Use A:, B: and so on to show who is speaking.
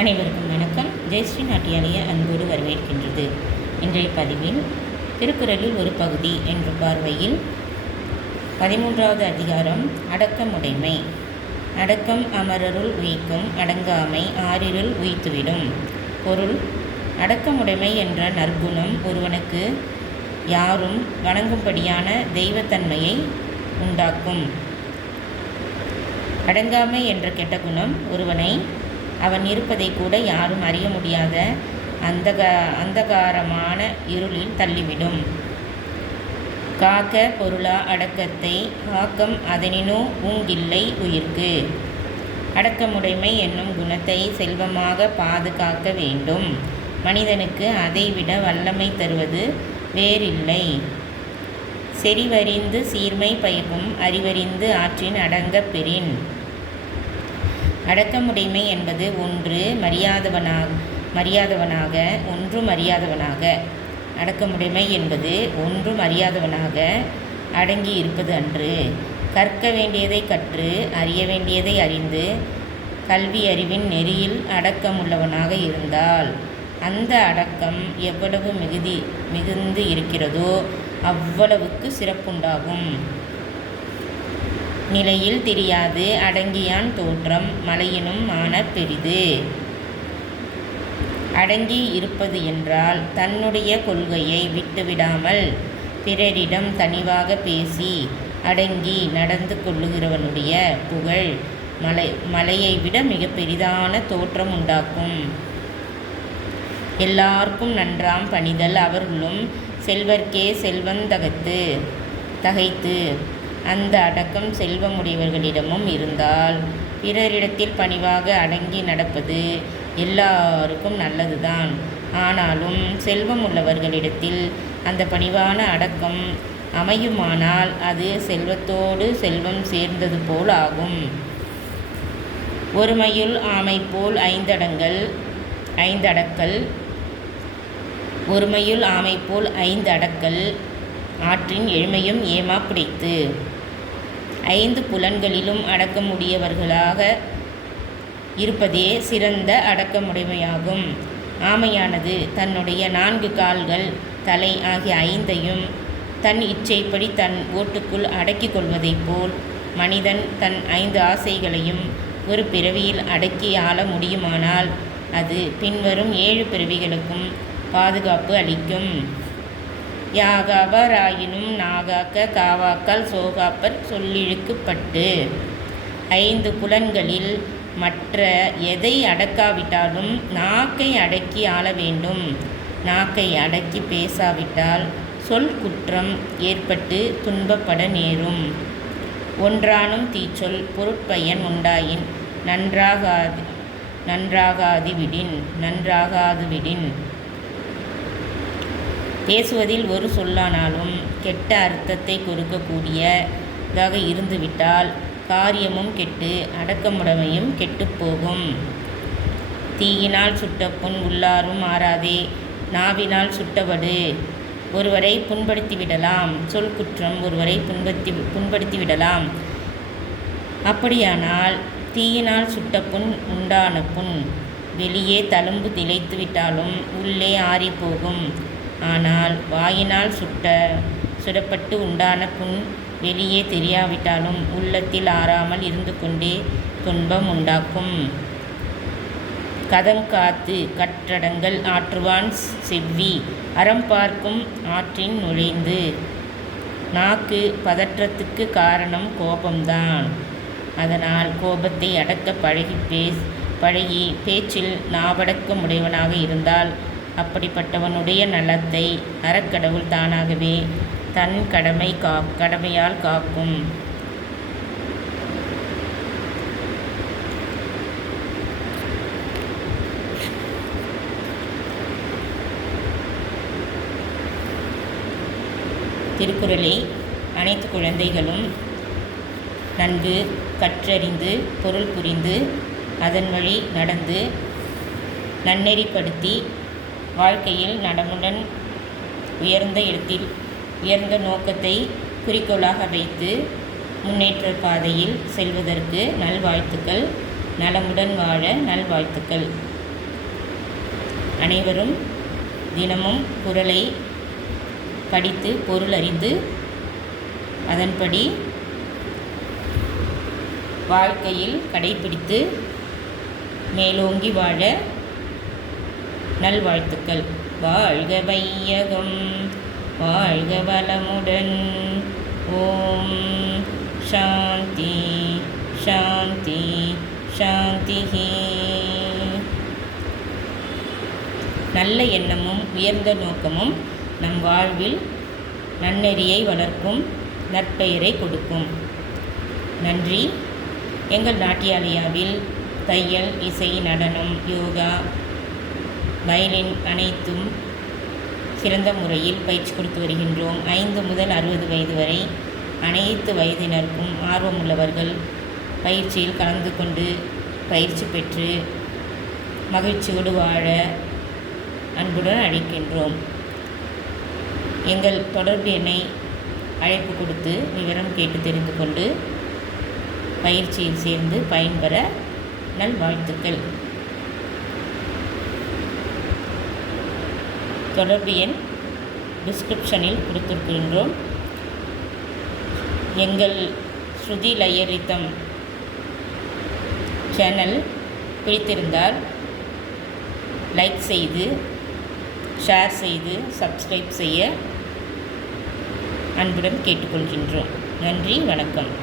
A: அனைவருக்கும் வணக்கம் ஜெயஸ்ரீ நாட்டியாலய அன்போடு வரவேற்கின்றது இன்றைய பதிவில் திருக்குறளில் ஒரு பகுதி என்ற பார்வையில் பதிமூன்றாவது அதிகாரம் அடக்கமுடைமை அடக்கம் அமரருள் உயிக்கும் அடங்காமை ஆறிருள் உயித்துவிடும் பொருள் அடக்கமுடைமை என்ற நற்குணம் ஒருவனுக்கு யாரும் வணங்கும்படியான தெய்வத்தன்மையை உண்டாக்கும் அடங்காமை என்ற கெட்ட குணம் ஒருவனை அவன் இருப்பதை கூட யாரும் அறிய முடியாத அந்தக அந்தகாரமான இருளில் தள்ளிவிடும் காக்க பொருளா அடக்கத்தை ஆக்கம் அதனினோ ஊங்கில்லை உயிர்க்கு அடக்கமுடைமை என்னும் குணத்தை செல்வமாக பாதுகாக்க வேண்டும் மனிதனுக்கு அதைவிட வல்லமை தருவது வேறில்லை செறிவறிந்து சீர்மை பயக்கும் அறிவறிந்து ஆற்றின் அடங்க பெறின் அடக்கமுடைமை என்பது ஒன்று மரியாதவனாக மரியாதவனாக ஒன்று மரியாதவனாக அடக்கமுடைமை என்பது ஒன்று மரியாதவனாக அடங்கி இருப்பது அன்று கற்க வேண்டியதை கற்று அறிய வேண்டியதை அறிந்து கல்வி அறிவின் நெறியில் அடக்கமுள்ளவனாக இருந்தால் அந்த அடக்கம் எவ்வளவு மிகுதி மிகுந்து இருக்கிறதோ அவ்வளவுக்கு சிறப்புண்டாகும் நிலையில் தெரியாது அடங்கியான் தோற்றம் மலையினும் ஆன பெரிது அடங்கி இருப்பது என்றால் தன்னுடைய கொள்கையை விட்டுவிடாமல் பிறரிடம் தனிவாக பேசி அடங்கி நடந்து கொள்ளுகிறவனுடைய புகழ் மலை மலையை விட மிக பெரிதான தோற்றம் உண்டாக்கும் எல்லாருக்கும் நன்றாம் பணிதல் அவர்களும் செல்வர்க்கே செல்வந்தகத்து தகைத்து அந்த அடக்கம் செல்வமுடையவர்களிடமும் இருந்தால் பிறரிடத்தில் பணிவாக அடங்கி நடப்பது எல்லாருக்கும் நல்லதுதான் ஆனாலும் செல்வம் உள்ளவர்களிடத்தில் அந்த பணிவான அடக்கம் அமையுமானால் அது செல்வத்தோடு செல்வம் சேர்ந்தது போல் ஆகும் ஒருமையுள் ஆமை போல் ஐந்தடங்கள் ஐந்தடக்கல் ஒருமையுள் ஆமை போல் ஐந்தடக்கல் ஆற்றின் எளிமையும் ஏமா பிடித்து ஐந்து புலன்களிலும் அடக்கமுடையவர்களாக இருப்பதே சிறந்த அடக்கமுடைமையாகும் ஆமையானது தன்னுடைய நான்கு கால்கள் தலை ஆகிய ஐந்தையும் தன் இச்சைப்படி தன் ஓட்டுக்குள் அடக்கி கொள்வதைப் போல் மனிதன் தன் ஐந்து ஆசைகளையும் ஒரு பிறவியில் அடக்கி ஆள முடியுமானால் அது பின்வரும் ஏழு பிறவிகளுக்கும் பாதுகாப்பு அளிக்கும் யாகாவாராயினும் நாகாக்க காவாக்கால் சோகாப்பர் சொல்லிழுக்குப்பட்டு ஐந்து புலன்களில் மற்ற எதை அடக்காவிட்டாலும் நாக்கை அடக்கி ஆள வேண்டும் நாக்கை அடக்கி பேசாவிட்டால் சொல் குற்றம் ஏற்பட்டு துன்பப்பட நேரும் ஒன்றானும் தீச்சொல் பொருட்பயன் உண்டாயின் நன்றாகாது நன்றாகாது விடின் நன்றாகாது விடின் பேசுவதில் ஒரு சொல்லானாலும் கெட்ட அர்த்தத்தை கொடுக்கக்கூடியதாக இருந்துவிட்டால் காரியமும் கெட்டு அடக்கமுடமையும் கெட்டுப்போகும் தீயினால் சுட்ட புண் உள்ளாரும் ஆறாதே நாவினால் சுட்டபடு ஒருவரை புண்படுத்திவிடலாம் சொல் குற்றம் ஒருவரை புண்படுத்தி புண்படுத்திவிடலாம் அப்படியானால் தீயினால் சுட்ட புண் உண்டான புண் வெளியே தழும்பு திளைத்துவிட்டாலும் உள்ளே ஆறிப்போகும் ஆனால் வாயினால் சுட்ட சுடப்பட்டு உண்டான புண் வெளியே தெரியாவிட்டாலும் உள்ளத்தில் ஆறாமல் இருந்து கொண்டே துன்பம் உண்டாக்கும் கதம் காத்து கற்றடங்கள் ஆற்றுவான் செவ்வி அறம் பார்க்கும் ஆற்றின் நுழைந்து நாக்கு பதற்றத்துக்கு காரணம் கோபம்தான் அதனால் கோபத்தை அடக்க பழகி பேஸ் பழகி பேச்சில் நாவடக்க உடையவனாக இருந்தால் அப்படிப்பட்டவனுடைய நலத்தை அறக்கடவுள் தானாகவே தன் கடமை கா கடமையால் காக்கும் திருக்குறளை அனைத்து குழந்தைகளும் நன்கு கற்றறிந்து பொருள் புரிந்து அதன் வழி நடந்து நன்னெறிப்படுத்தி வாழ்க்கையில் நலமுடன் உயர்ந்த இடத்தில் உயர்ந்த நோக்கத்தை குறிக்கோளாக வைத்து முன்னேற்ற பாதையில் செல்வதற்கு நல்வாழ்த்துக்கள் நலமுடன் வாழ நல்வாழ்த்துக்கள் அனைவரும் தினமும் குரலை படித்து பொருள் அறிந்து அதன்படி வாழ்க்கையில் கடைபிடித்து மேலோங்கி வாழ நல்வாழ்த்துக்கள் வாழ்க வையகம் வாழ்க வளமுடன் ஓம் சாந்தி சாந்தி சாந்தி நல்ல எண்ணமும் உயர்ந்த நோக்கமும் நம் வாழ்வில் நன்னெறியை வளர்க்கும் நற்பெயரை கொடுக்கும் நன்றி எங்கள் நாட்டியாலயாவில் தையல் இசை நடனம் யோகா வயலின் அனைத்தும் சிறந்த முறையில் பயிற்சி கொடுத்து வருகின்றோம் ஐந்து முதல் அறுபது வயது வரை அனைத்து வயதினருக்கும் ஆர்வமுள்ளவர்கள் பயிற்சியில் கலந்து கொண்டு பயிற்சி பெற்று மகிழ்ச்சியோடு வாழ அன்புடன் அழைக்கின்றோம் எங்கள் தொடர்பு எண்ணை அழைப்பு கொடுத்து விவரம் கேட்டு தெரிந்து கொண்டு பயிற்சியில் சேர்ந்து பயன்பெற நல்வாழ்த்துக்கள் தொடர்பு எண் டிஸ்கிரிப்ஷனில் கொடுத்துருக்கின்றோம் எங்கள் ஸ்ருதி லயரித்தம் சேனல் பிடித்திருந்தால் லைக் செய்து ஷேர் செய்து சப்ஸ்கிரைப் செய்ய அன்புடன் கேட்டுக்கொள்கின்றோம் நன்றி வணக்கம்